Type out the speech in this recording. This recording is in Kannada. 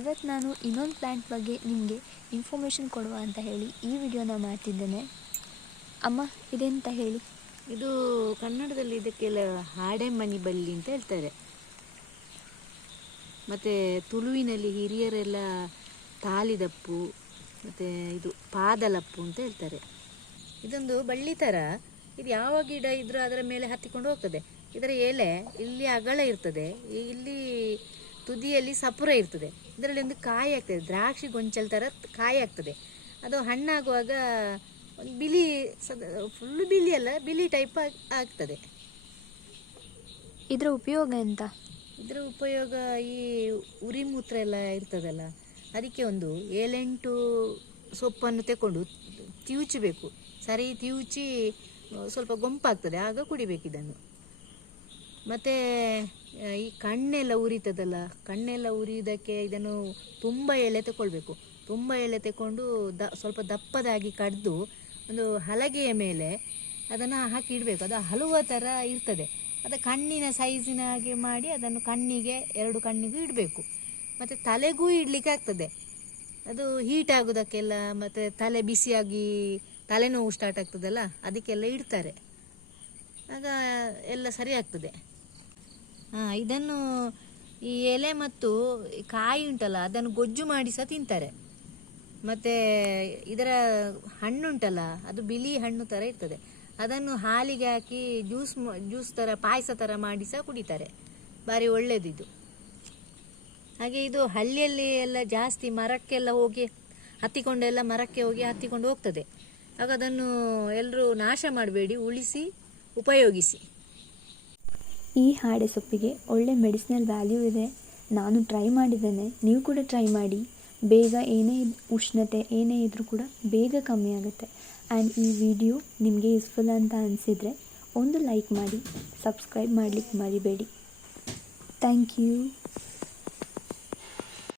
ಇವತ್ತು ನಾನು ಇನ್ನೊಂದು ಪ್ಲ್ಯಾಂಟ್ ಬಗ್ಗೆ ನಿಮಗೆ ಇನ್ಫಾರ್ಮೇಷನ್ ಕೊಡುವ ಅಂತ ಹೇಳಿ ಈ ವಿಡಿಯೋನ ಮಾಡ್ತಿದ್ದೇನೆ. ಅಮ್ಮ, ಇದೆಂತ ಹೇಳಿ? ಇದು ಕನ್ನಡದಲ್ಲಿ ಇದಕ್ಕೆಲ್ಲ ಹಾಡೆಮನಿ ಬಳ್ಳಿ ಅಂತ ಹೇಳ್ತಾರೆ. ಮತ್ತು ತುಳುವಿನಲ್ಲಿ ಹಿರಿಯರೆಲ್ಲ ತಾಲಿದಪ್ಪು ಮತ್ತು ಇದು ಪಾದಲಪ್ಪು ಅಂತ ಹೇಳ್ತಾರೆ. ಇದೊಂದು ಬಳ್ಳಿ ಥರ, ಇದು ಯಾವ ಗಿಡ ಇದ್ರೂ ಅದರ ಮೇಲೆ ಹತ್ತಿಕೊಂಡು ಹೋಗ್ತದೆ. ಇದರ ಎಲೆ ಇಲ್ಲಿ ಅಗಲ ಇರ್ತದೆ, ಇಲ್ಲಿ ತುದಿಯಲ್ಲಿ ಸಪುರ ಇರ್ತದೆ. ಇದರಲ್ಲಿ ಒಂದು ಕಾಯಿ ಆಗ್ತದೆ, ದ್ರಾಕ್ಷಿ ಗೊಂಚಲ್ ಥರ ಕಾಯಿ ಆಗ್ತದೆ. ಅದು ಹಣ್ಣಾಗುವಾಗ ಒಂದು ಬಿಳಿ, ಫುಲ್ಲು ಬಿಳಿ ಅಲ್ಲ, ಬಿಳಿ ಟೈಪ್ ಆಗ್ತದೆ. ಇದರ ಉಪಯೋಗ ಎಂತ? ಇದರ ಉಪಯೋಗ ಈ ಉರಿ ಮೂತ್ರ ಎಲ್ಲ ಇರ್ತದಲ್ಲ, ಅದಕ್ಕೆ ಒಂದು 7-8 ಸೊಪ್ಪನ್ನು ತಗೊಂಡು ತಿವುಚಬೇಕು. ಸರಿ ತಿವುಚಿ ಸ್ವಲ್ಪ ಗೊಂಪಾಗ್ತದೆ, ಆಗ ಕುಡಿಬೇಕು ಇದನ್ನು. ಮತ್ತು ಈ ಕಣ್ಣೆಲ್ಲ ಉರಿತದಲ್ಲ, ಕಣ್ಣೆಲ್ಲ ಉರಿಯೋದಕ್ಕೆ ಇದನ್ನು ತುಂಬ ಎಲೆ ತಗೊಳ್ಬೇಕು. ತುಂಬ ಎಲೆ ತಗೊಂಡು ಸ್ವಲ್ಪ ದಪ್ಪದಾಗಿ ಕಡ್ದು ಒಂದು ಹಲಗೆಯ ಮೇಲೆ ಅದನ್ನು ಹಾಕಿ ಇಡಬೇಕು. ಅದು ಹಲುವ ಥರ ಇರ್ತದೆ. ಅದು ಕಣ್ಣಿನ ಸೈಜಿನ ಹಾಗೆ ಮಾಡಿ ಅದನ್ನು ಕಣ್ಣಿಗೆ 2 ಕಣ್ಣಿಗೂ ಇಡಬೇಕು. ಮತ್ತು ತಲೆಗೂ ಇಡಲಿಕ್ಕೆ ಆಗ್ತದೆ. ಅದು ಹೀಟ್ ಆಗೋದಕ್ಕೆಲ್ಲ, ಮತ್ತು ತಲೆ ಬಿಸಿಯಾಗಿ ತಲೆನೋವು ಸ್ಟಾರ್ಟ್ ಆಗ್ತದಲ್ಲ, ಅದಕ್ಕೆಲ್ಲ ಇಡ್ತಾರೆ. ಆಗ ಎಲ್ಲ ಸರಿ ಆಗ್ತದೆ. ಇದನ್ನು ಈ ಎಲೆ ಮತ್ತು ಕಾಯಿ ಉಂಟಲ್ಲ, ಅದನ್ನು ಗೊಜ್ಜು ಮಾಡಿ ಸಹ ತಿಂತಾರೆ. ಮತ್ತು ಇದರ ಹಣ್ಣುಂಟಲ್ಲ, ಅದು ಬಿಳಿ ಹಣ್ಣು ಥರ ಇರ್ತದೆ. ಅದನ್ನು ಹಾಲಿಗೆ ಹಾಕಿ ಜ್ಯೂಸ್ ಥರ, ಪಾಯಸ ಥರ ಮಾಡಿ ಸಹ ಕುಡಿತಾರೆ. ಭಾರಿ ಒಳ್ಳೆಯದಿದು. ಹಾಗೆ ಇದು ಹಳ್ಳಿಯಲ್ಲಿ ಎಲ್ಲ ಜಾಸ್ತಿ ಮರಕ್ಕೆಲ್ಲ ಹೋಗಿ ಹತ್ತಿಕೊಂಡೆಲ್ಲ ಮರಕ್ಕೆ ಹೋಗಿ ಹತ್ತಿಕೊಂಡು ಹೋಗ್ತದೆ. ಆಗ ಅದನ್ನು ಎಲ್ಲರೂ ನಾಶ ಮಾಡಬೇಡಿ, ಉಳಿಸಿ ಉಪಯೋಗಿಸಿ. ಈ ಹಾಡೆ ಸೊಪ್ಪಿಗೆ ಒಳ್ಳೆ ಮೆಡಿಸಿನಲ್ ವ್ಯಾಲ್ಯೂ ಇದೆ. ನಾನು ಟ್ರೈ ಮಾಡಿದ್ದೇನೆ, ನೀವು ಕೂಡ ಟ್ರೈ ಮಾಡಿ. ಬೇಗ ಏನೇ ಉಷ್ಣತೆ ಏನೇ ಇದ್ದರೂ ಕೂಡ ಬೇಗ ಕಮ್ಮಿ ಆಗುತ್ತೆ. ಆ್ಯಂಡ್ ಈ ವಿಡಿಯೋ ನಿಮಗೆ ಯೂಸ್ಫುಲ್ ಅಂತ ಅನಿಸಿದರೆ ಒಂದು ಲೈಕ್ ಮಾಡಿ, ಸಬ್ಸ್ಕ್ರೈಬ್ ಮಾಡಲಿಕ್ಕೆ ಮರಿಬೇಡಿ. Thank you.